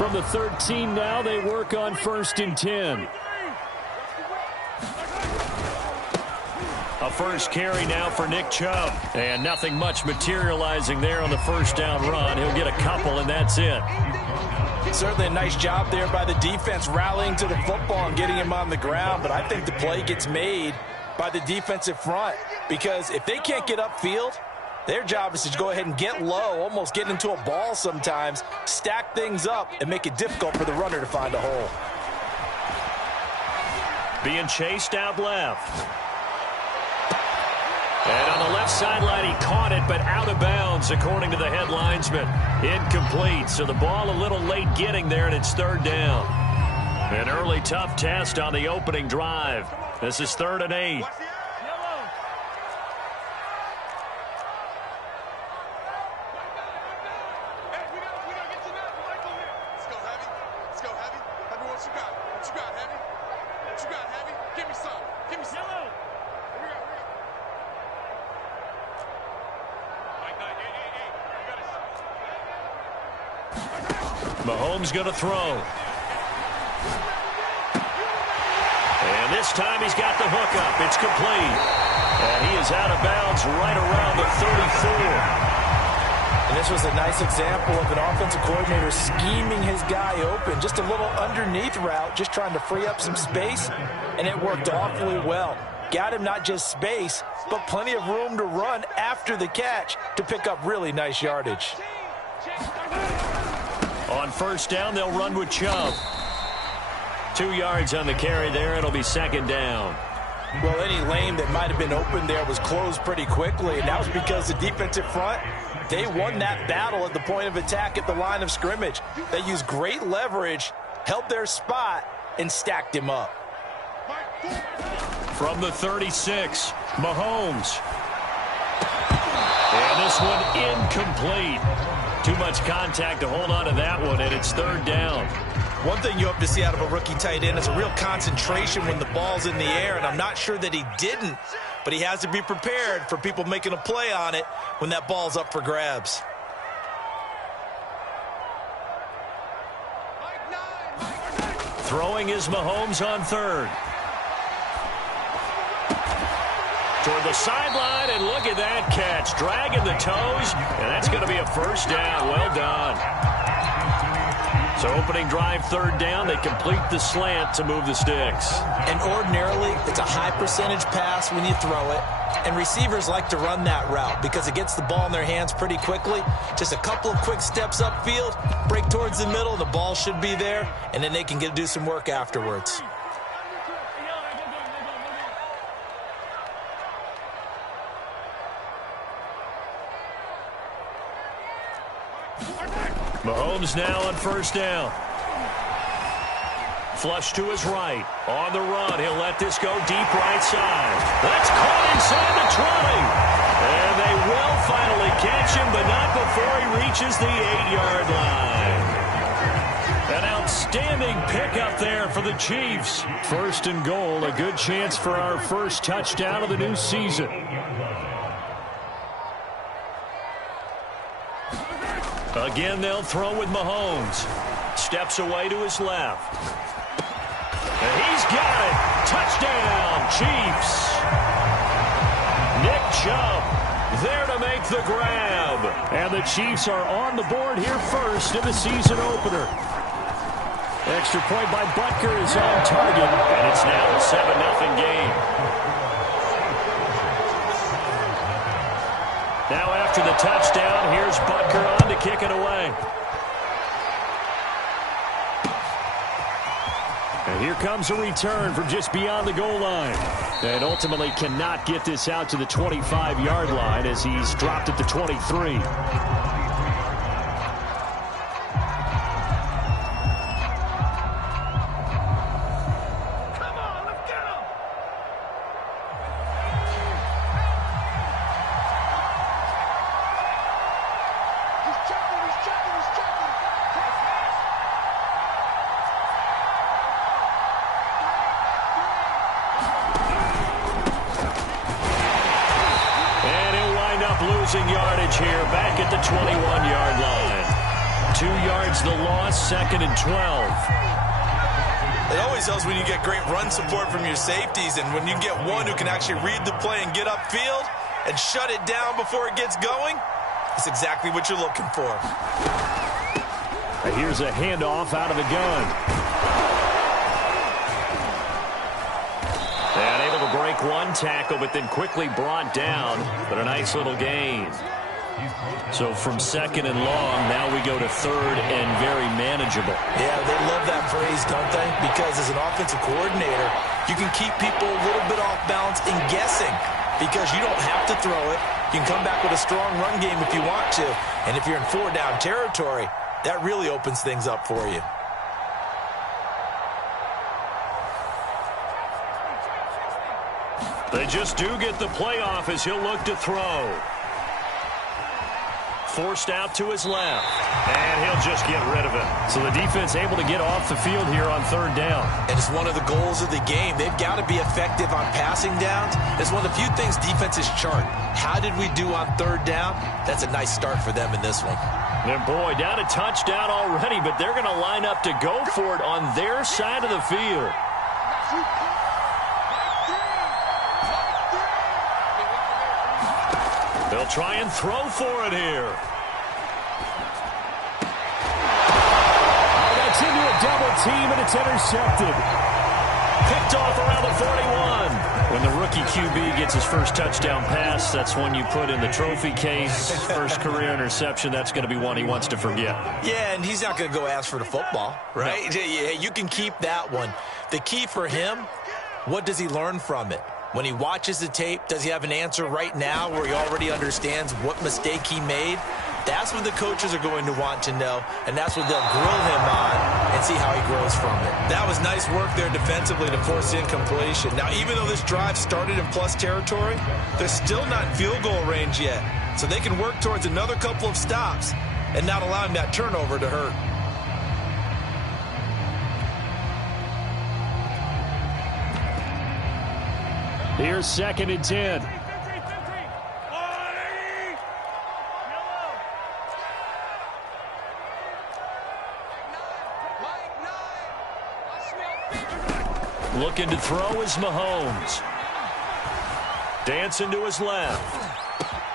From the 13 now, they work on 1st and 10. A first carry now for Nick Chubb. And nothing much materializing there on the first down run. He'll get a couple, and that's it. Certainly a nice job there by the defense rallying to the football and getting him on the ground. But I think the play gets made by the defensive front, because if they can't get upfield, their job is to go ahead and get low, almost get into a ball sometimes, stack things up, and make it difficult for the runner to find a hole. Being chased out left. And on the left sideline, he caught it, but out of bounds, according to the head linesman. Incomplete, so the ball a little late getting there, and it's 3rd down. An early tough test on the opening drive. This is 3rd and 8. Mahomes going to throw. And this time he's got the hookup. It's complete. And he is out of bounds right around the 34. And this was a nice example of an offensive coordinator scheming his guy open. Just a little underneath route, just trying to free up some space, and it worked awfully well. Got him not just space, but plenty of room to run after the catch to pick up really nice yardage. On 1st down, they'll run with Chubb. 2 yards on the carry there. It'll be 2nd down. Well, any lane that might have been open there was closed pretty quickly, and that was because the defensive front, they won that battle at the point of attack at the line of scrimmage. They used great leverage, held their spot, and stacked him up. From the 36, Mahomes. And this one incomplete. Too much contact to hold on to that one, and it's 3rd down. One thing you hope to see out of a rookie tight end is a real concentration when the ball's in the air, and I'm not sure that he didn't, but he has to be prepared for people making a play on it when that ball's up for grabs. Throwing is Mahomes on 3rd. Toward the sideline, and look at that catch. Dragging the toes, and that's going to be a 1st down. Well done. So opening drive, 3rd down. They complete the slant to move the sticks. And ordinarily, it's a high percentage pass when you throw it. And receivers like to run that route because it gets the ball in their hands pretty quickly. Just a couple of quick steps upfield, break towards the middle, the ball should be there, and then they can do some work afterwards. Mahomes now on 1st down. Flush to his right. On the run, he'll let this go deep right side. That's caught inside the 20. And they will finally catch him, but not before he reaches the 8-yard line. An outstanding pickup there for the Chiefs. 1st and goal, a good chance for our first touchdown of the new season. Again, they'll throw with Mahomes. Steps away to his left. And he's got it. Touchdown, Chiefs. Nick Chubb there to make the grab. And the Chiefs are on the board here first in the season opener. Extra point by Butker is on target. And it's now a 7-0 game. Now after the touchdown, here's Butker on to kick it away. And here comes a return from just beyond the goal line. And ultimately cannot get this out to the 25-yard line as he's dropped at the 23. Losing yardage here back at the 21-yard line. 2 yards the loss, 2nd and 12. It always helps when you get great run support from your safeties, and when you get one who can actually read the play and get upfield and shut it down before it gets going, that's exactly what you're looking for. Here's a handoff out of the gun. And able to break one tackle, but then quickly brought down, but a nice little gain. So from 2nd and long, now we go to 3rd and very manageable. Yeah, they love that phrase, don't they? Because as an offensive coordinator, you can keep people a little bit off balance and guessing because you don't have to throw it. You can come back with a strong run game if you want to. And if you're in 4-down territory, that really opens things up for you. They just do get the play off as he'll look to throw. Forced out to his left, and he'll just get rid of it. So the defense able to get off the field here on 3rd down. And it's one of the goals of the game. They've got to be effective on passing downs. It's one of the few things defenses chart. How did we do on 3rd down? That's a nice start for them in this one. And boy, down a touchdown already, but they're going to line up to go for it on their side of the field. They'll try and throw for it here. Oh, that's into a double team, and it's intercepted. Picked off around the 41. When the rookie QB gets his first touchdown pass, that's one you put in the trophy case. First career interception, that's going to be one he wants to forget. Yeah, and he's not going to go ask for the football, right? No. Yeah, you can keep that one. The key for him, what does he learn from it? When he watches the tape, does he have an answer right now where he already understands what mistake he made? That's what the coaches are going to want to know, and that's what they'll grill him on and see how he grows from it. That was nice work there defensively to force incompletion. Now, even though this drive started in plus territory, they're still not in field goal range yet. So they can work towards another couple of stops and not allowing that turnover to hurt. Here's 2nd and 10. Looking to throw is Mahomes. Dancing to his left.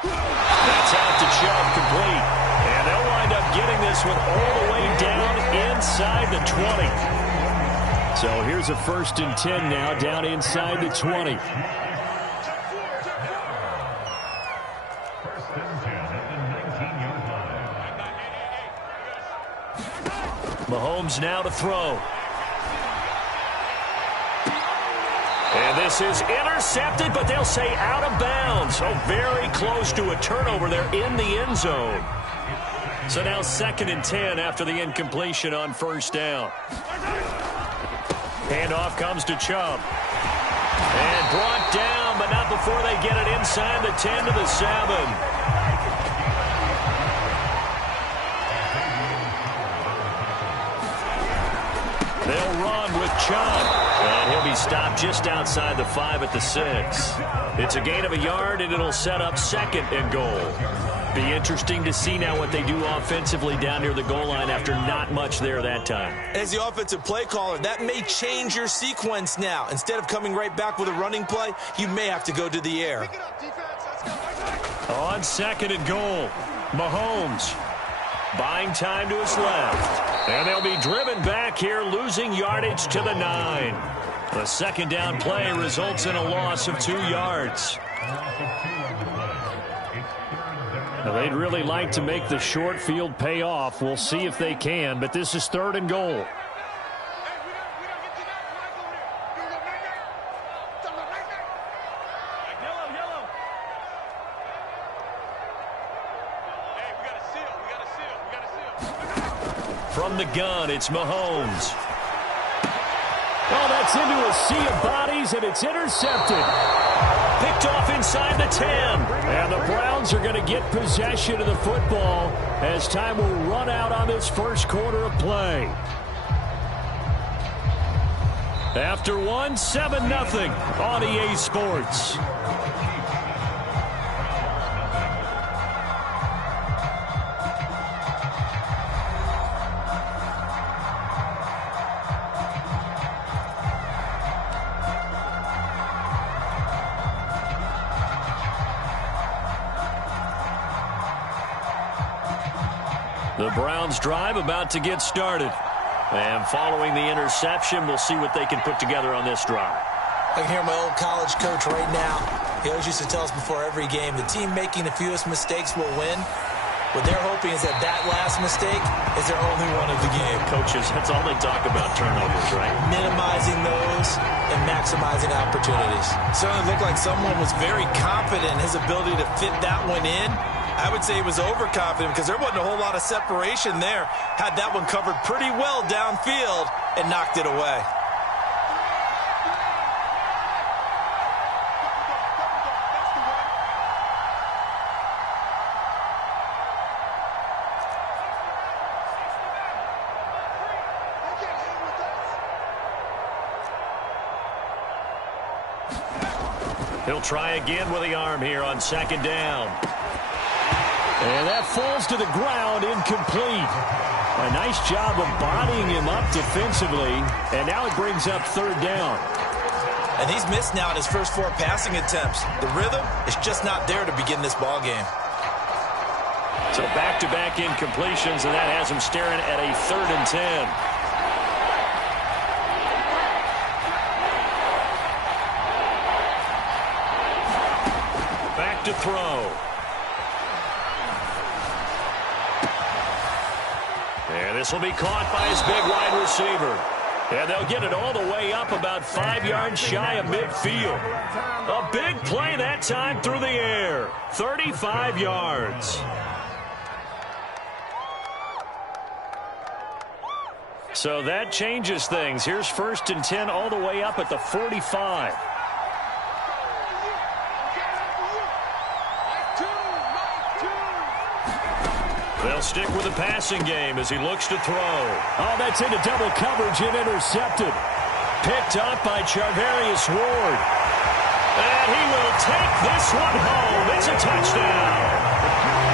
That's out to Chubb, complete. And they'll wind up getting this one all the way down inside the 20. So here's a 1st and 10 now, down inside the 20. Mahomes now to throw. And this is intercepted, but they'll say out of bounds. So very close to a turnover there in the end zone. So now 2nd and 10 after the incompletion on 1st down. Handoff comes to Chubb. And brought down, but not before they get it inside the 10 to the 7. They'll run with Chubb. And he'll be stopped just outside the 5 at the 6. It's a gain of a yard, and it'll set up 2nd and goal. Be interesting to see now what they do offensively down near the goal line after not much there that time. As the offensive play caller, that may change your sequence now. Instead of coming right back with a running play, you may have to go to the air. On 2nd and goal, Mahomes buying time to his left. And they'll be driven back here, losing yardage to the 9. The 2nd down play results in a loss of 2 yards. Now, they'd really like to make the short field pay off. We'll see if they can, but this is 3rd and goal. From the gun, it's Mahomes. Oh, that's into a sea of bodies, and it's intercepted. Picked off inside the 10. And the Browns are going to get possession of the football as time will run out on this first quarter of play. After one, 7-0 on EA Sports. The Browns drive about to get started. And following the interception, we'll see what they can put together on this drive. I can hear my old college coach right now. He always used to tell us before every game, the team making the fewest mistakes will win. What they're hoping is that last mistake is their only one of the game. Coaches, that's all they talk about, turnovers, right? Minimizing those and maximizing opportunities. Certainly looked like someone was very confident in his ability to fit that one in. I would say he was overconfident because there wasn't a whole lot of separation there. Had that one covered pretty well downfield and knocked it away. He'll try again with the arm here on second down. And that falls to the ground, incomplete. A nice job of bodying him up defensively, and now it brings up third down. And he's missed now in his first 4 passing attempts. The rhythm is just not there to begin this ball game. So back-to-back incompletions, and that has him staring at a 3rd and 10. To throw. And this will be caught by his big wide receiver. And they'll get it all the way up about 5 yards shy of midfield. A big play that time through the air. 35 yards. So that changes things. Here's 1st and 10 all the way up at the 45. They'll stick with the passing game as he looks to throw. Oh, that's into double coverage and intercepted. Picked up by Charvarius Ward. And he will take this one home. It's a touchdown.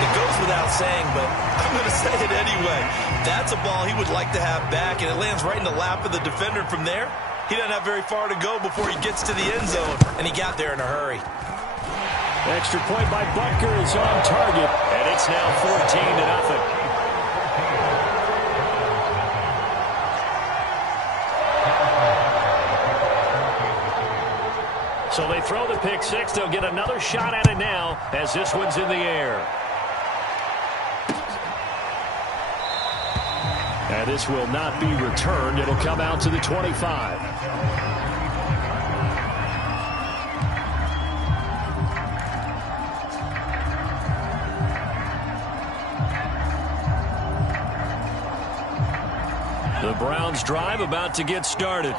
It goes without saying, but I'm going to say it anyway. That's a ball he would like to have back, and it lands right in the lap of the defender from there. He doesn't have very far to go before he gets to the end zone, and he got there in a hurry. Extra point by Butker is on target. And it's now 14-0. So they throw the pick six. They'll get another shot at it now as this one's in the air. And this will not be returned. It'll come out to the 25. The Browns drive about to get started.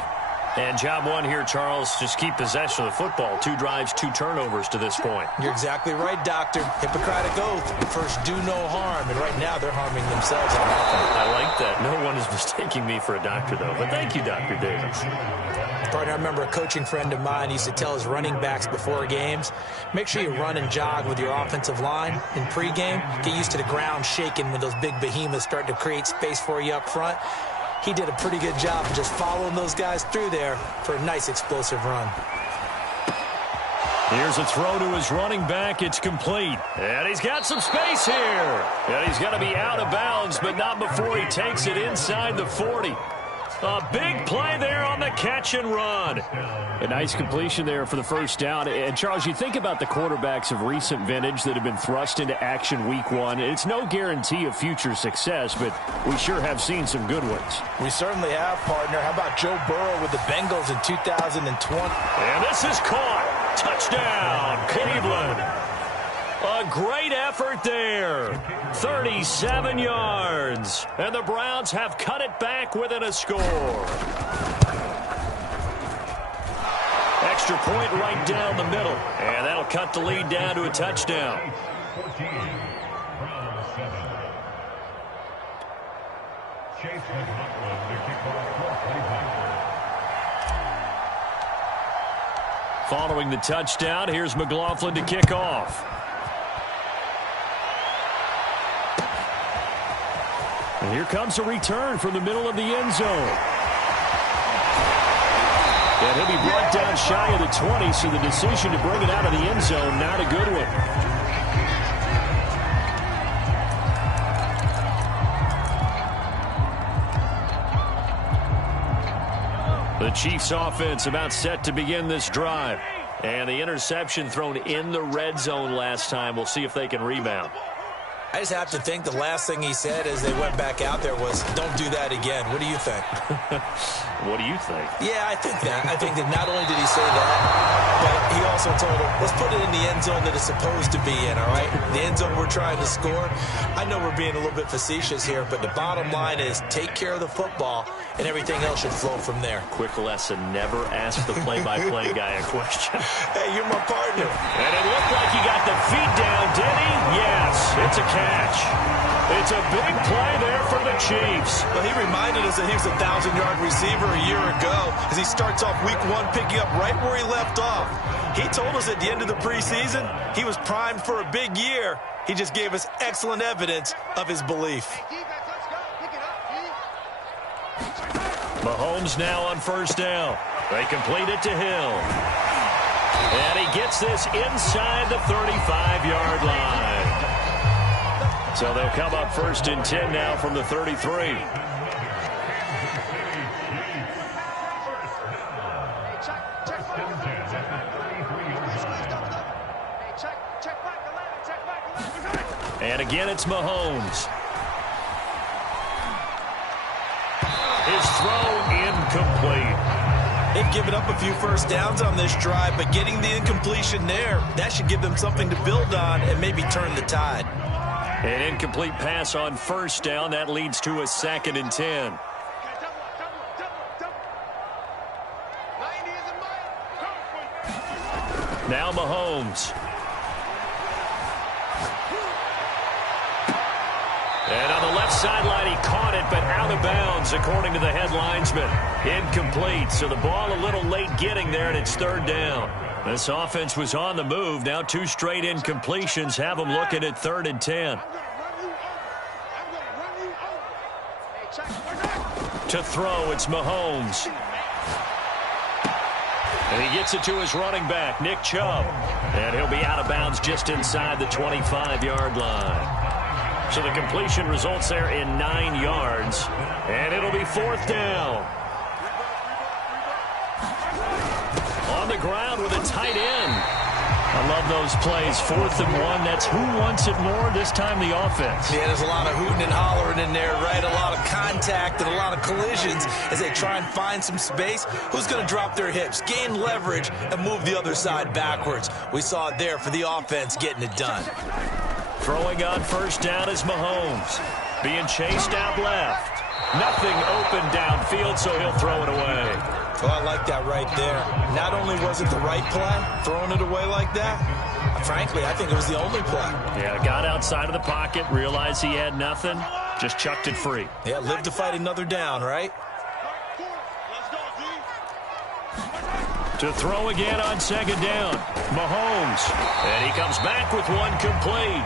And job one here, Charles, just keep possession of the football. 2 drives, 2 turnovers to this point. You're exactly right, Doctor. Hippocratic oath. First, do no harm. And right now, they're harming themselves on offense. I like that. No one is mistaking me for a doctor, though. But thank you, Dr. Davis. Partner, I remember a coaching friend of mine used to tell his running backs before games, make sure you run and jog with your offensive line in pregame. Get used to the ground shaking when those big behemoths start to create space for you up front. He did a pretty good job of just following those guys through there for a nice explosive run. Here's a throw to his running back. It's complete. And he's got some space here. And he's going to be out of bounds, but not before he takes it inside the 40. A big play there on the catch and run. A nice completion there for the first down. And, Charles, you think about the quarterbacks of recent vintage that have been thrust into action week 1. It's no guarantee of future success, but we sure have seen some good ones. We certainly have, partner. How about Joe Burrow with the Bengals in 2020? And this is caught. Touchdown, Cleveland. A great effort there. 37 yards. And the Browns have cut it back within a score. Extra point right down the middle. And that'll cut the lead down to a touchdown. Following the touchdown, here's McLaughlin to kick off. And here comes a return from the middle of the end zone. And he'll be brought down shy of the 20, so the decision to bring it out of the end zone, not a good one. Chiefs offense about set to begin this drive. And the interception thrown in the red zone last time. We'll see if they can rebound. I just have to think the last thing he said as they went back out there was, don't do that again. What do you think? What do you think? Yeah, I think that. I think that not only did he say that, but he also told him, let's put it in the end zone that it's supposed to be in, all right? The end zone we're trying to score. I know we're being a little bit facetious here, but the bottom line is take care of the football, and everything else should flow from there. Quick lesson, never ask the play-by-play guy a question. Hey, you're my partner. And it looked like he got the feet down, did he? Yes, it's a catch. It's a big play there for the Chiefs. Well, he reminded us that he was a 1,000-yard receiver a year ago as he starts off week 1 picking up right where he left off. He told us at the end of the preseason he was primed for a big year. He just gave us excellent evidence of his belief. Mahomes now on first down. They complete it to Hill. And he gets this inside the 35-yard line. So they'll come up first and 10 now from the 33. And again, it's Mahomes. His throw incomplete. They've given up a few first downs on this drive, but getting the incompletion there, that should give them something to build on and maybe turn the tide. An incomplete pass on first down. That leads to a 2nd and 10. Now Mahomes. And on the left sideline, he caught it, but out of bounds, according to the head linesman. Incomplete, so the ball a little late getting there, and it's 3rd down. This offense was on the move. Now 2 straight incompletions have them looking at 3rd and 10. To throw, it's Mahomes. And he gets it to his running back, Nick Chubb. And he'll be out of bounds just inside the 25-yard line. So the completion results there in 9 yards. And it'll be 4th down. On the ground with a tight end. I love those plays. 4th and 1. That's who wants it more, this time the offense. Yeah, there's a lot of hooting and hollering in there, right? A lot of contact and a lot of collisions as they try and find some space. Who's going to drop their hips, gain leverage, and move the other side backwards? We saw it there for the offense getting it done. Throwing on first down is Mahomes. Being chased out left. Nothing open downfield, so he'll throw it away. Well, I like that right there. Not only was it the right play, throwing it away like that, frankly, I think it was the only play. Yeah, got outside of the pocket, realized he had nothing, just chucked it free. Yeah, live to fight another down, right? To throw again on 2nd down, Mahomes. And he comes back with one complete.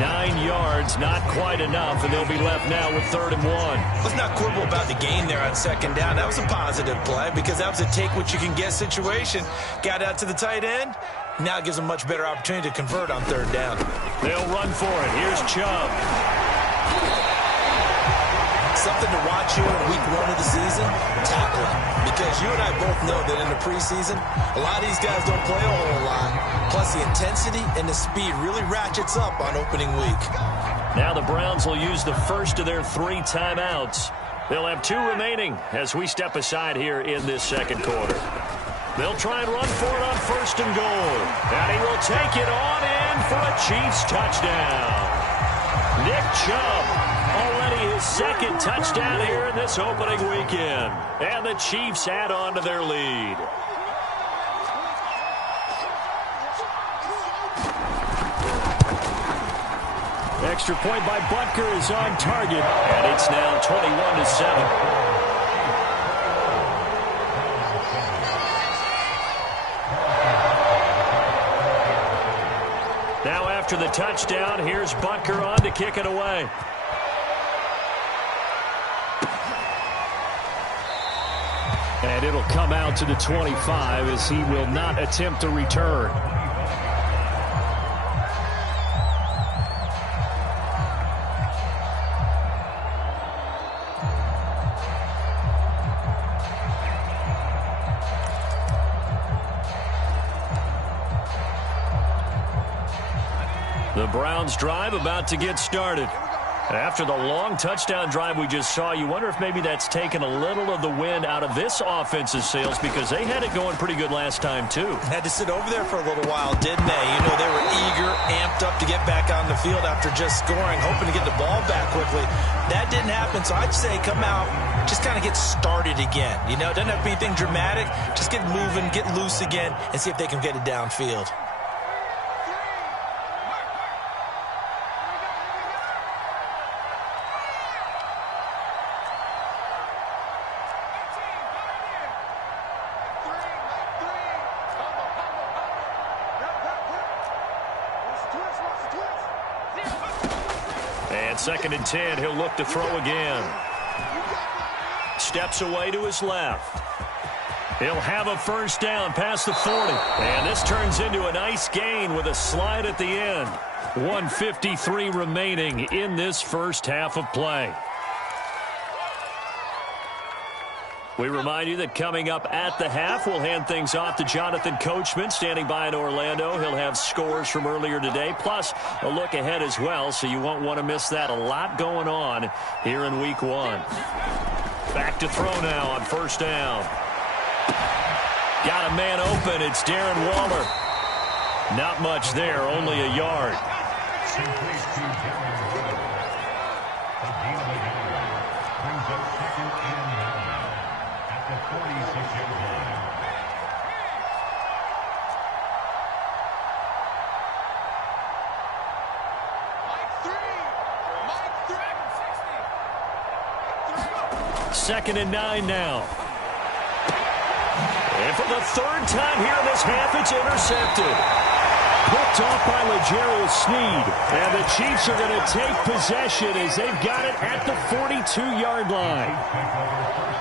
9 yards, not quite enough, and they'll be left now with 3rd and 1. Let's not quibble about the gain there on 2nd down. That was a positive play because that was a take-what-you-can-get situation. Got out to the tight end. Now it gives them much better opportunity to convert on 3rd down. They'll run for it. Here's Chubb. Something to watch here in week 1 of the season, tackling. Because you and I both know that in the preseason, a lot of these guys don't play a whole lot. Plus, the intensity and the speed really ratchets up on opening week. Now the Browns will use the first of their 3 timeouts. They'll have 2 remaining as we step aside here in this 2nd quarter. They'll try and run for it on 1st and goal. And he will take it on in for a Chiefs touchdown. Nick Chubb, already his 2nd touchdown here in this opening weekend. And the Chiefs add on to their lead. Extra point by Butker is on target, and it's now 21-7. Now after the touchdown, here's Butker on to kick it away. And it'll come out to the 25 as he will not attempt a return. The Browns drive about to get started. After the long touchdown drive we just saw, you wonder if maybe that's taken a little of the wind out of this offense's sails, because they had it going pretty good last time too. Had to sit over there for a little while, didn't they? You know, they were eager, amped up to get back on the field after just scoring, hoping to get the ball back quickly. That didn't happen, so I'd say come out, just kind of get started again. You know, it doesn't have to be anything dramatic. Just get moving, get loose again, and see if they can get it downfield. And 2nd and 10, he'll look to throw again. Steps away to his left. He'll have a first down past the 40. And this turns into a nice gain with a slide at the end. 1:53 remaining in this first half of play. We remind you that coming up at the half, we'll hand things off to Jonathan Coachman, standing by in Orlando. He'll have scores from earlier today, plus a look ahead as well, so you won't want to miss that. A lot going on here in Week 1. Back to throw now on first down. Got a man open. It's Darren Waller. Not much there, only a yard. Second and 9 now. And for the 3rd time here in this half, it's intercepted. Picked off by L'Jarius Sneed. And the Chiefs are going to take possession as they've got it at the 42-yard line.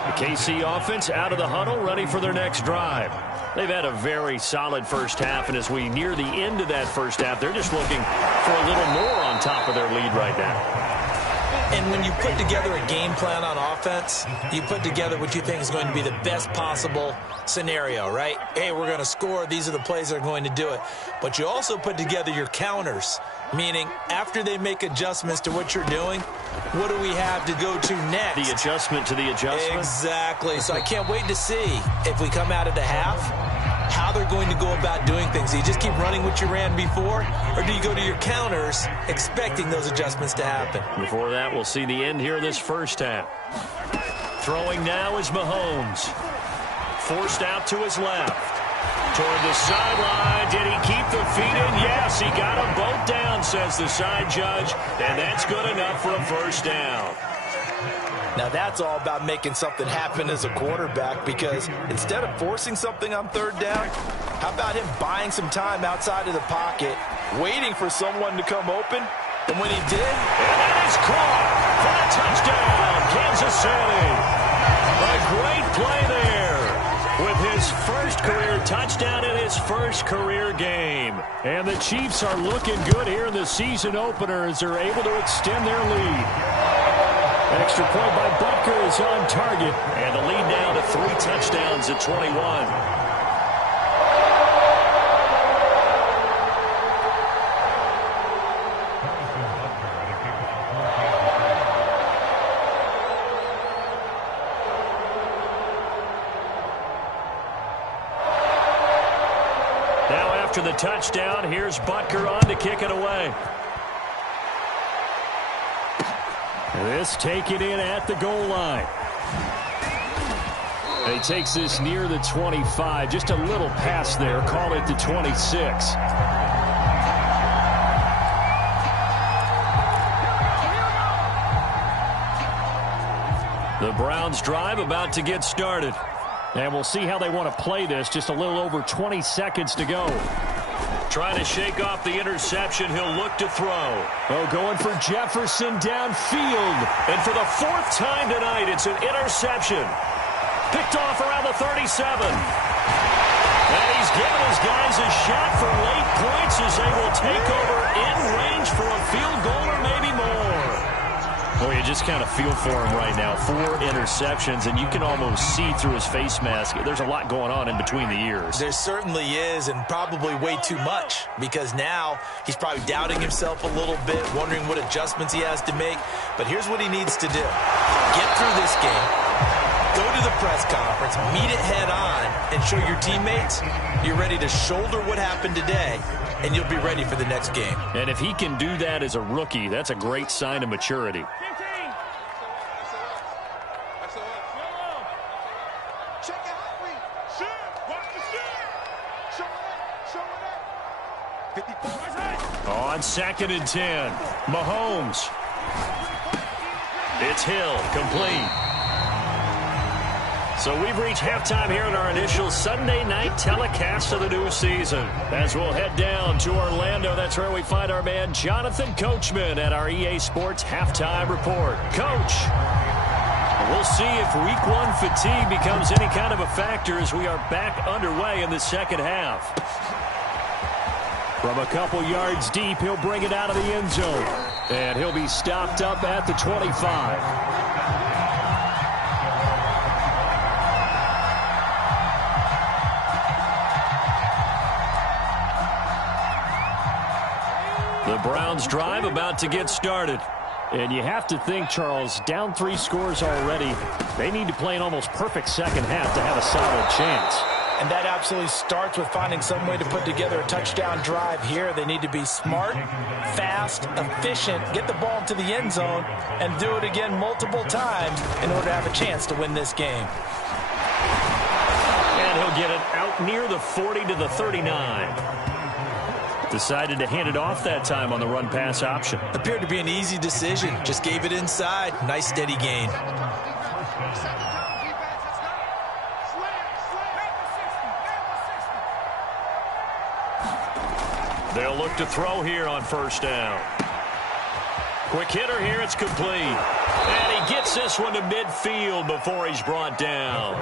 The KC offense out of the huddle, ready for their next drive. They've had a very solid first half, and as we near the end of that first half, they're just looking for a little more on top of their lead right now. And when you put together a game plan on offense, you put together what you think is going to be the best possible scenario, right? Hey, we're going to score. These are the plays that are going to do it. But you also put together your counters, meaning after they make adjustments to what you're doing, what do we have to go to next? The adjustment to the adjustment? Exactly. So I can't wait to see if we come out of the half, how they're going to go about doing things. Do you just keep running what you ran before, or do you go to your counters expecting those adjustments to happen? Before that, we'll see the end here of this first half. Throwing now is Mahomes. Forced out to his left. Toward the sideline. Did he keep the feet in? Yes, he got them both down, says the side judge, and that's good enough for a first down. Now that's all about making something happen as a quarterback, because instead of forcing something on 3rd down, how about him buying some time outside of the pocket, waiting for someone to come open, and when he did... And that is caught for a touchdown, Kansas City. A great play there with his first career touchdown in his first career game. And the Chiefs are looking good here in the season opener as they're able to extend their lead. Extra point by Butker is on target, and the lead now to 3 touchdowns at 21. Now after the touchdown, here's Butker on to kick it away. This taken in at the goal line. And he takes this near the 25. Just a little pass there. Call it the 26. The Browns drive about to get started. And we'll see how they want to play this. Just a little over 20 seconds to go. Trying to shake off the interception. He'll look to throw. Oh, going for Jefferson downfield. And for the 4th time tonight, it's an interception. Picked off around the 37. And he's giving his guys a shot for late points as they will take over in range for a field goal or maybe more. Well, you just kind of feel for him right now. 4 interceptions, and you can almost see through his face mask. There's a lot going on in between the ears. There certainly is, and probably way too much, because now he's probably doubting himself a little bit, wondering what adjustments he has to make. But here's what he needs to do. Get through this game, go to the press conference, meet it head on, and show your teammates you're ready to shoulder what happened today, and you'll be ready for the next game. And if he can do that as a rookie, that's a great sign of maturity. On 2nd and 10, Mahomes. It's Hill, complete. So we've reached halftime here in our initial Sunday night telecast of the new season. As we'll head down to Orlando, that's where we find our man Jonathan Coachman at our EA Sports Halftime Report. Coach, we'll see if Week 1 fatigue becomes any kind of a factor as we are back underway in the second half. From a couple yards deep, he'll bring it out of the end zone. And he'll be stopped up at the 25. The Browns drive about to get started. And you have to think, Charles, down 3 scores already. They need to play an almost perfect second half to have a solid chance. And that absolutely starts with finding some way to put together a touchdown drive here. They need to be smart, fast, efficient, get the ball to the end zone, and do it again multiple times in order to have a chance to win this game. And he'll get it out near the 40 to the 39. Decided to hand it off that time on the run-pass option. Appeared to be an easy decision. Just gave it inside. Nice, steady gain. They'll look to throw here on 1st down. Quick hitter here, it's complete. And he gets this one to midfield before he's brought down.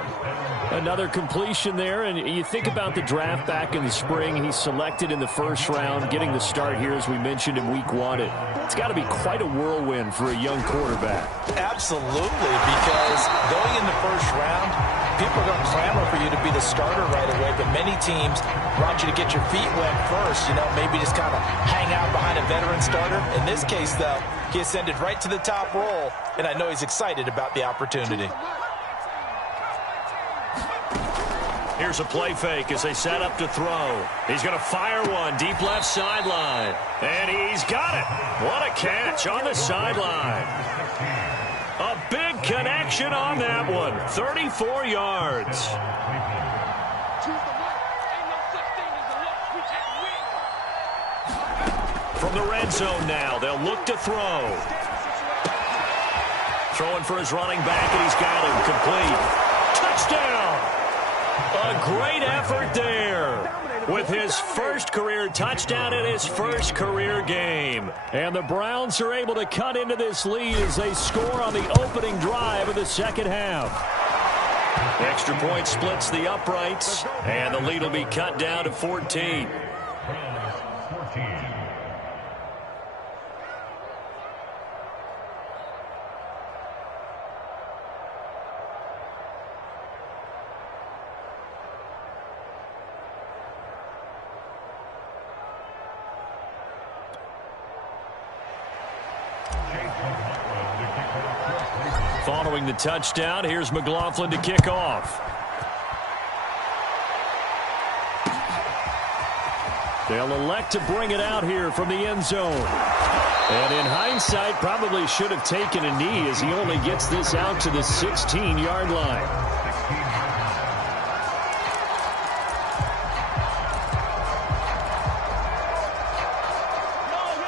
Another completion there, and you think about the draft back in the spring. He's selected in the 1st round, getting the start here, as we mentioned, in Week 1. It's got to be quite a whirlwind for a young quarterback. Absolutely, because going in the 1st round, people are going to clamor for you to be the starter right away, but many teams want you to get your feet wet first, maybe just kind of hang out behind a veteran starter. In this case, though, he ascended right to the top role, and I know he's excited about the opportunity. Here's a play fake as they set up to throw. He's going to fire one deep left sideline. And he's got it. What a catch on the sideline. A big connection on that one. 34 yards. From the red zone now, they'll look to throw. Throwing for his running back, and he's got him complete. Touchdown! A great effort there with his first career touchdown in his first career game. And the Browns are able to cut into this lead as they score on the opening drive of the second half. Extra point splits the uprights, and the lead will be cut down to 14. Following the touchdown, here's McLaughlin to kick off. They'll elect to bring it out here from the end zone. And in hindsight, probably should have taken a knee as he only gets this out to the 16-yard line.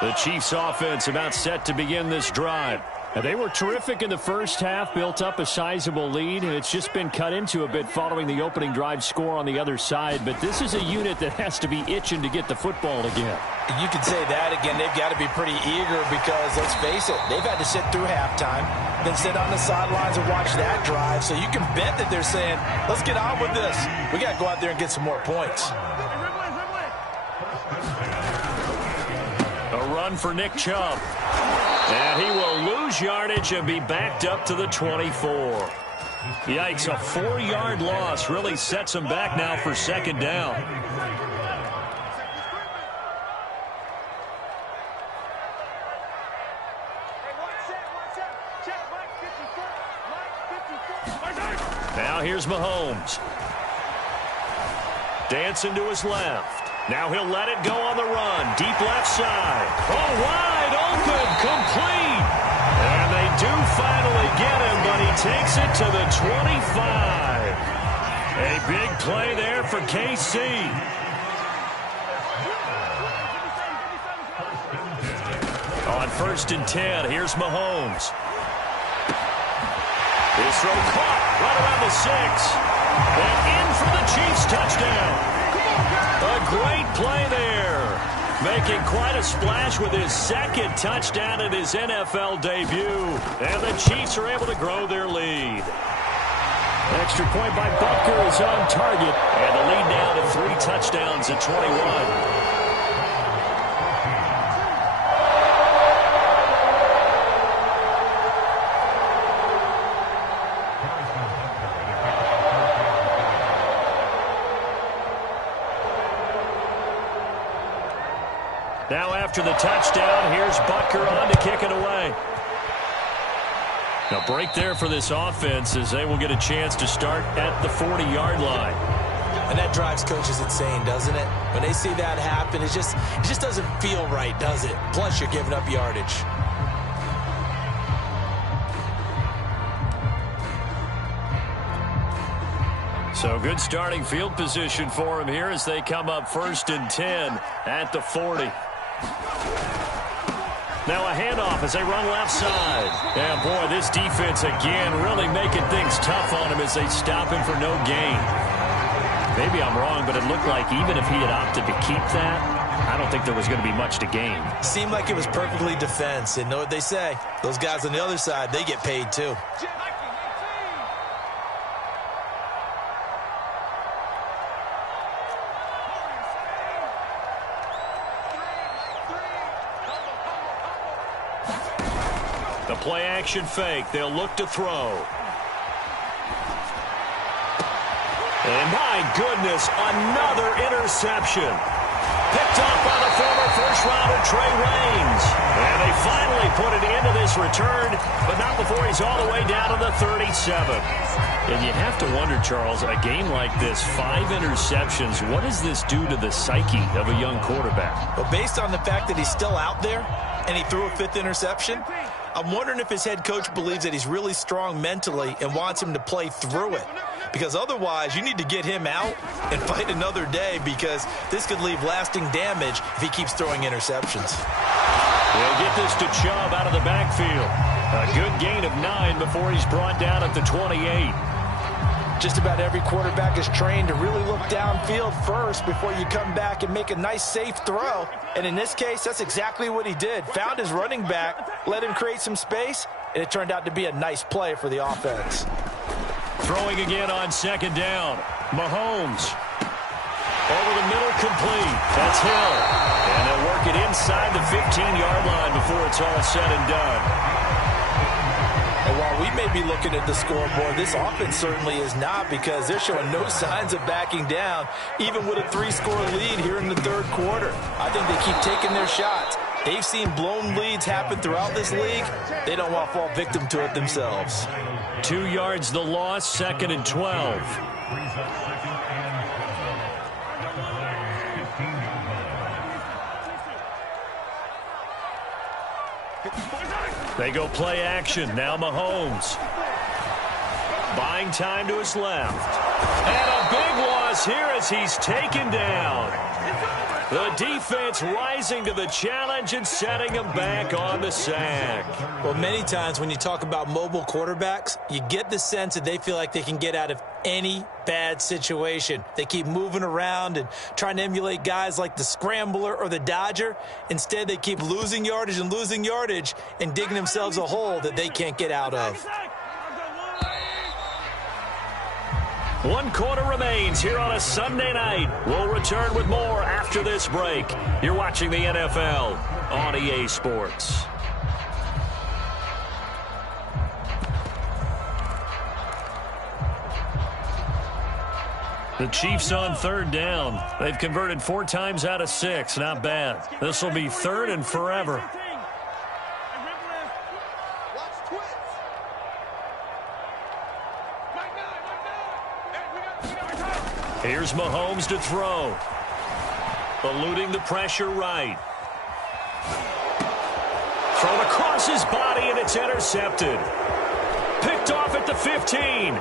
The Chiefs offense about set to begin this drive. They were terrific in the first half, built up a sizable lead, and it's just been cut into a bit following the opening drive score on the other side. But this is a unit that has to be itching to get the football again. You could say that again. They've got to be pretty eager because, let's face it, they've had to sit through halftime, then sit on the sidelines and watch that drive. So you can bet that they're saying, let's get on with this. We got to go out there and get some more points. A run for Nick Chubb. And he will lose yardage and be backed up to the 24. Yikes, a 4-yard loss really sets him back now for second down. Now here's Mahomes. Dancing to his left. Now he'll let it go on the run. Deep left side. Oh, wide open. Complete. And they do finally get him, but he takes it to the 25. A big play there for KC. On 1st and 10, here's Mahomes. His throw caught right around the 6. And in for the Chiefs touchdown. A great play there. Making quite a splash with his second touchdown in his NFL debut. And the Chiefs are able to grow their lead. Extra point by Butker is on target. And the lead now to 3 touchdowns at 21. Now after the touchdown, here's Butker on to kick it away. A break there for this offense as they will get a chance to start at the 40-yard line. And that drives coaches insane, doesn't it? When they see that happen, it just doesn't feel right, does it? Plus, you're giving up yardage. So good starting field position for him here as they come up 1st and 10 at the 40. Now a handoff as they run left side. And boy, this defense again really making things tough on him as they stop him for no gain. Maybe I'm wrong, but it looked like even if he had opted to keep that, I don't think there was going to be much to gain. Seemed like it was perfectly defense. And know what they say? Those guys on the other side, they get paid too. The play-action fake. They'll look to throw. And my goodness, another interception. Picked off by the former first-rounder Trey Waynes. And they finally put it into this return, but not before he's all the way down to the 37. And you have to wonder, Charles, a game like this, 5 interceptions, what does this do to the psyche of a young quarterback? Well, based on the fact that he's still out there and he threw a 5th interception, I'm wondering if his head coach believes that he's really strong mentally and wants him to play through it. Because otherwise, you need to get him out and fight another day because this could leave lasting damage if he keeps throwing interceptions. We'll get this to Chubb out of the backfield. A good gain of 9 before he's brought down at the 28. Just about every quarterback is trained to really look downfield first before you come back and make a nice, safe throw. And in this case, that's exactly what he did. Found his running back, let him create some space, and it turned out to be a nice play for the offense. Throwing again on 2nd down. Mahomes. Over the middle, complete. That's Hill. And they'll work it inside the 15-yard line before it's all said and done. And while we may be looking at the scoreboard, this offense certainly is not because they're showing no signs of backing down, even with a 3-score lead here in the 3rd quarter. I think they keep taking their shots. They've seen blown leads happen throughout this league. They don't want to fall victim to it themselves. 2 yards the loss, 2nd and 12. They go play action. Now Mahomes. Buying time to his left. And a big loss here as he's taken down. The defense rising to the challenge and setting him back on the sack. Well, many times when you talk about mobile quarterbacks, you get the sense that they feel like they can get out of any bad situation. They keep moving around and trying to emulate guys like the Scrambler or the Dodger. Instead, they keep losing yardage and digging themselves a hole that they can't get out of. 1 quarter remains here on a Sunday night. We'll return with more after this break. You're watching the NFL on EA Sports. The Chiefs on third down. They've converted 4 times out of 6. Not bad. This will be 3rd and forever. Here's Mahomes to throw. Eluding the pressure right. Thrown across his body, and it's intercepted. Picked off at the 15.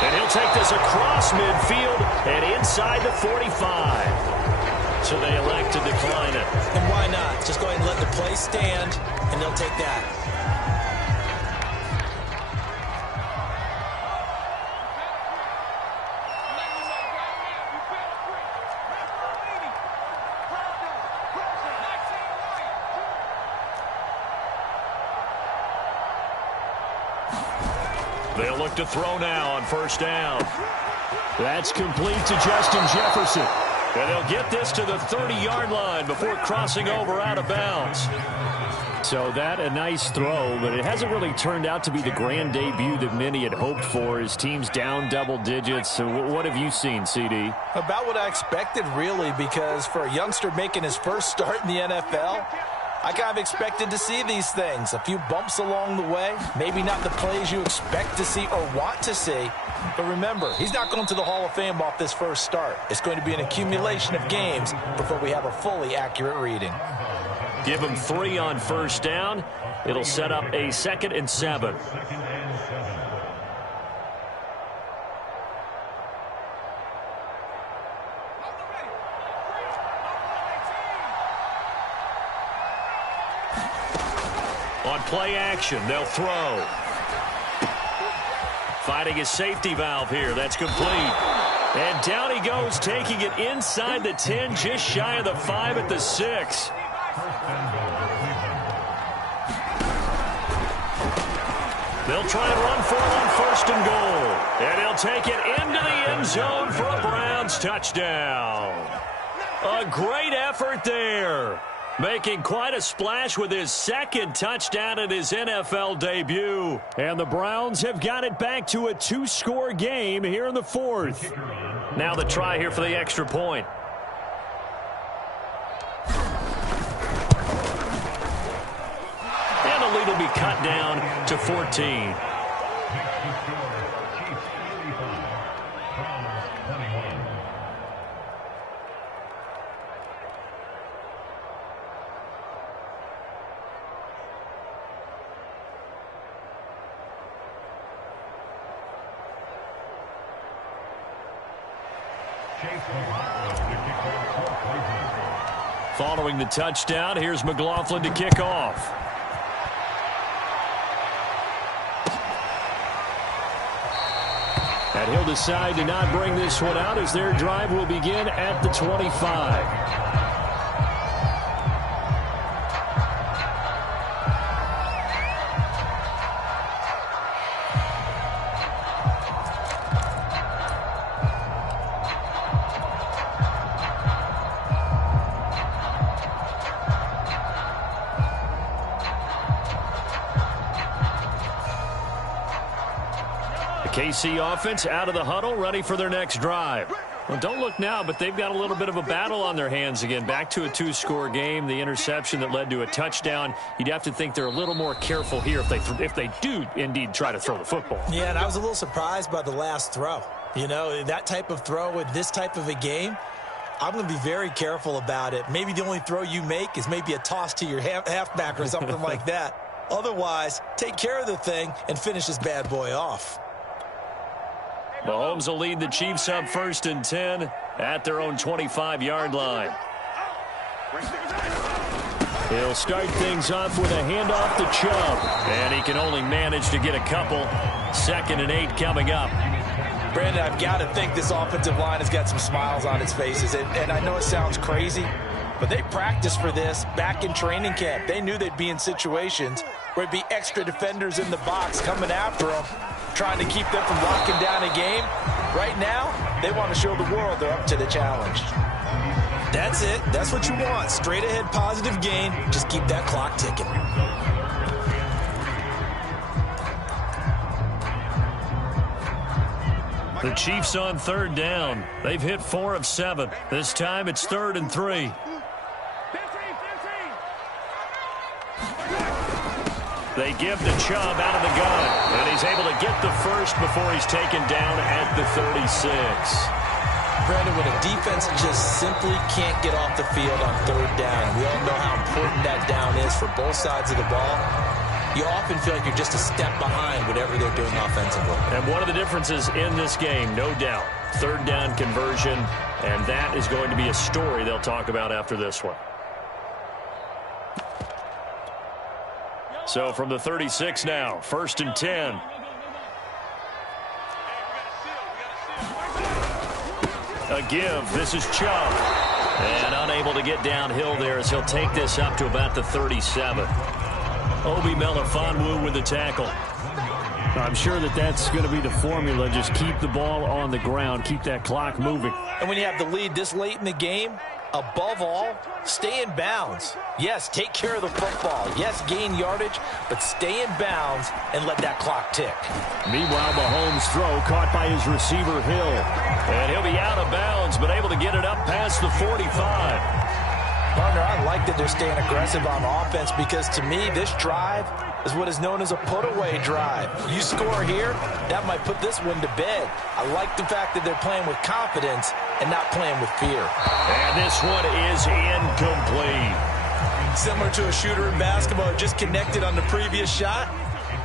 And he'll take this across midfield and inside the 45. So they elect to decline it. And why not? Just go ahead and let the play stand, and they'll take that. They'll look to throw now on first down. That's complete to Justin Jefferson. And they'll get this to the 30-yard line before crossing over out of bounds. So that a nice throw, but it hasn't really turned out to be the grand debut that many had hoped for. His team's down double digits. So what have you seen, CD? About what I expected, really, because for a youngster making his first start in the NFL, I kind of expected to see these things. A few bumps along the way. Maybe not the plays you expect to see or want to see. But remember, he's not going to the Hall of Fame off this first start. It's going to be an accumulation of games before we have a fully accurate reading. Give him 3 on first down. It'll set up a 2nd and 7. On play action, they'll throw. Finding his safety valve here. That's complete. And down he goes, taking it inside the 10, just shy of the 5 at the 6. They'll try and run for it on 1st and goal. And he'll take it into the end zone for a Browns touchdown. A great effort there. Making quite a splash with his 2nd touchdown in his NFL debut. And the Browns have got it back to a 2-score game here in the 4th. Now the try here for the extra point. And the lead will be cut down to 14. Following the touchdown, here's McLaughlin to kick off. And he'll decide to not bring this one out as their drive will begin at the 25. KC offense out of the huddle, ready for their next drive. Well, don't look now, but they've got a little bit of a battle on their hands again. Back to a 2-score game. The interception that led to a touchdown. You'd have to think they're a little more careful here if they do indeed try to throw the football. Yeah, and I was a little surprised by the last throw. You know, that type of throw with this type of a game, I'm going to be very careful about it. Maybe the only throw you make is maybe a toss to your halfback or something like that. Otherwise, take care of the thing and finish this bad boy off. Mahomes will lead the Chiefs up 1st and 10 at their own 25-yard line. He'll start things off with a handoff to Chubb. And he can only manage to get a couple. 2nd and 8 coming up. Brandon, I've got to think this offensive line has got some smiles on its faces. And I know it sounds crazy, but they practiced for this back in training camp. They knew they'd be in situations where it'd be extra defenders in the box coming after them, trying to keep them from locking down a game. Right now, they want to show the world they're up to the challenge. That's it. That's what you want. Straight ahead positive gain. Just keep that clock ticking. The Chiefs on third down. They've hit 4 of 7. This time it's 3rd and 3. They give to Chubb out of the gun, and he's able to get the first before he's taken down at the 36. Brandon, when a defense just simply can't get off the field on third down, we all know how important that down is for both sides of the ball. You often feel like you're just a step behind whatever they're doing offensively. And one of the differences in this game, no doubt, third down conversion, and that is going to be a story they'll talk about after this one. So from the 36 now, 1st and 10. A give. This is Chubb. And unable to get downhill there as he'll take this up to about the 37. Obi Melifonwu with the tackle. I'm sure that that's going to be the formula. Just keep the ball on the ground. Keep that clock moving. And when you have the lead this late in the game, above all, stay in bounds. Yes, take care of the football. Yes, gain yardage, but stay in bounds and let that clock tick. Meanwhile, Mahomes' throw caught by his receiver, Hill. And he'll be out of bounds, but able to get it up past the 45. Partner, I like that they're staying aggressive on offense because, to me, this drive is what is known as a put-away drive. You score here, that might put this one to bed. I like the fact that they're playing with confidence and not playing with fear. And this one is incomplete. Similar to a shooter in basketball, just connected on the previous shot.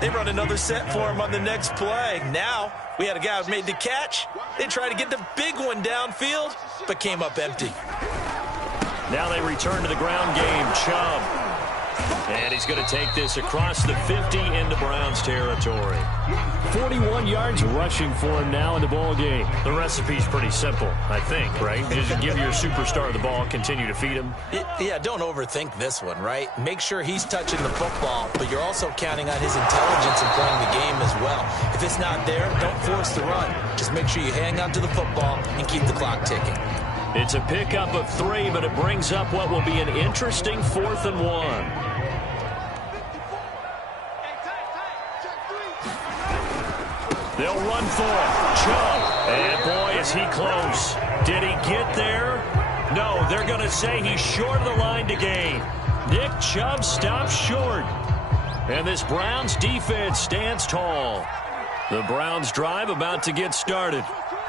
They run another set for him on the next play. Now, we had a guy who made the catch. They tried to get the big one downfield, but came up empty. Now they return to the ground game. Chubb. And he's going to take this across the 50 into Browns territory. 41 yards rushing for him now in the ball game. The recipe's pretty simple, I think, right? Just give your superstar the ball, continue to feed him. Yeah, don't overthink this one, right? Make sure he's touching the football, but you're also counting on his intelligence in playing the game as well. If it's not there, don't force the run. Just make sure you hang on to the football and keep the clock ticking. It's a pickup of 3, but it brings up what will be an interesting 4th and 1. They'll run for it. Chubb. And boy, is he close. Did he get there? No, they're going to say he's short of the line to gain. Nick Chubb stops short. And this Browns defense stands tall. The Browns drive about to get started.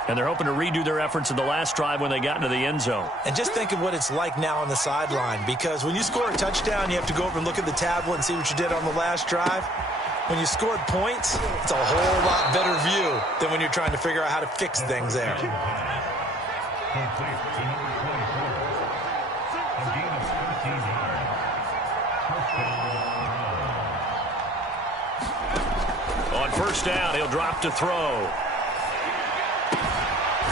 And they're hoping to redo their efforts in the last drive when they got into the end zone. And just think of what it's like now on the sideline, because when you score a touchdown, you have to go over and look at the tablet and see what you did on the last drive. When you scored points, it's a whole lot better view than when you're trying to figure out how to fix things there. On 1st down, he'll drop to throw.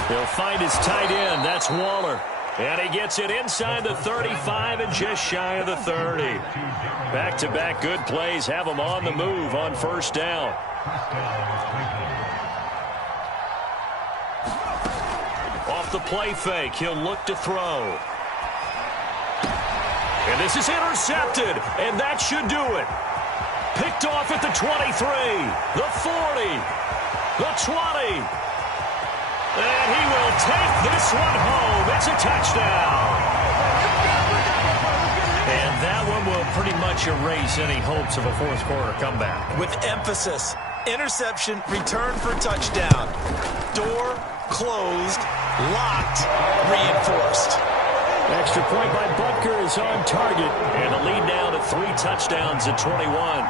He'll find his tight end. That's Waller. And he gets it inside the 35 and just shy of the 30. Back-to-back good plays have him on the move on 1st down. Off the play fake, he'll look to throw. And this is intercepted, and that should do it. Picked off at the 23, the 40, the 20. And he will take this one home. It's a touchdown. And that one will pretty much erase any hopes of a 4th quarter comeback. With emphasis, interception, return for touchdown. Door closed, locked, reinforced. Extra point by Butker is on target. And the lead now to 3 touchdowns at 21.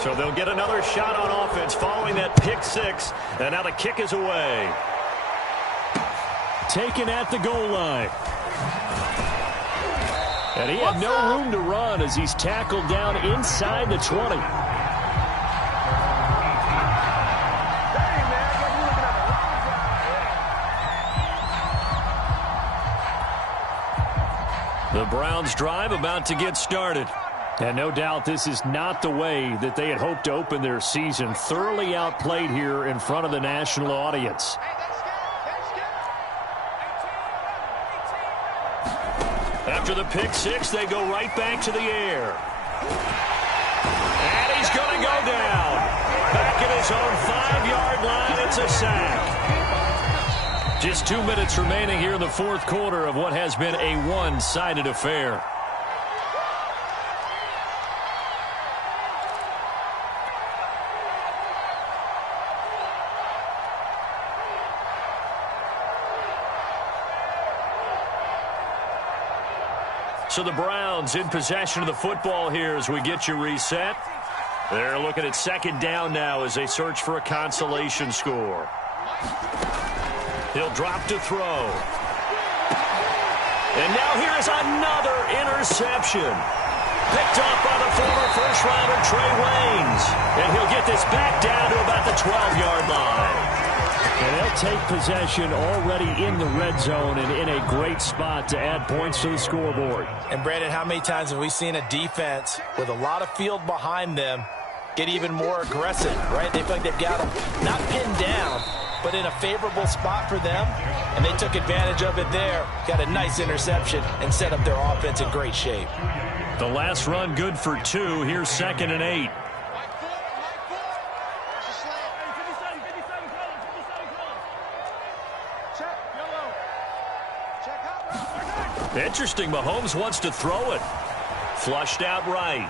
So they'll get another shot on offense following that pick 6. And now the kick is away. Taken at the goal line. And he had no room to run as he's tackled down inside the 20. The Browns drive about to get started. And no doubt this is not the way that they had hoped to open their season. Thoroughly outplayed here in front of the national audience. After the pick six, they go right back to the air. And he's going to go down. Back at his own 5-yard line, it's a sack. Just 2 minutes remaining here in the fourth quarter of what has been a one-sided affair. So the Browns in possession of the football here as we get you reset. They're looking at second down now as they search for a consolation score. He'll drop to throw. And now here is another interception. Picked off by the former first-rounder Trey Waynes. And he'll get this back down to about the 12-yard line. And they'll take possession already in the red zone and in a great spot to add points to the scoreboard. And, Brandon, how many times have we seen a defense with a lot of field behind them get even more aggressive, right? They feel like they've got them not pinned down, but in a favorable spot for them, and they took advantage of it there. Got a nice interception and set up their offense in great shape. The last run good for 2. Here's 2nd and 8. Interesting, Mahomes wants to throw it. Flushed out right.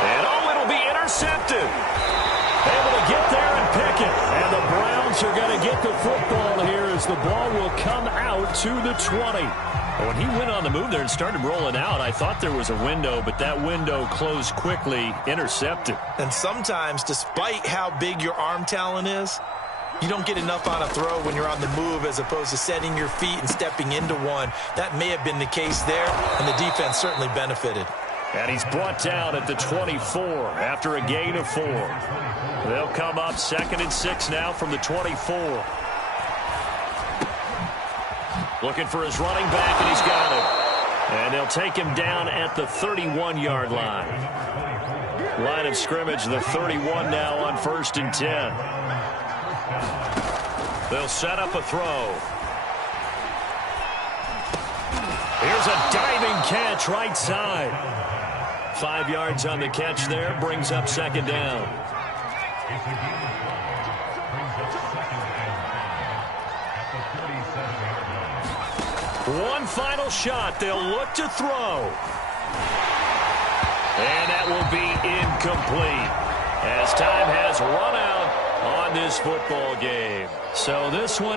And it'll be intercepted. Able to get there and pick it. And the Browns are going to get the football here as the ball will come out to the 20. When he went on the move there and started rolling out, I thought there was a window, but that window closed quickly, intercepted. And sometimes, despite how big your arm talent is, you don't get enough on a throw when you're on the move as opposed to setting your feet and stepping into one. That may have been the case there, and the defense certainly benefited. And he's brought down at the 24 after a gain of 4. They'll come up 2nd and 6 now from the 24. Looking for his running back, and he's got him. And they'll take him down at the 31-yard line. Line of scrimmage, the 31 now on 1st and 10. They'll set up a throw. Here's a diving catch right side. 5 yards on the catch there, brings up 2nd down. One final shot. They'll look to throw. And that will be incomplete as time has run out on this football game. So this one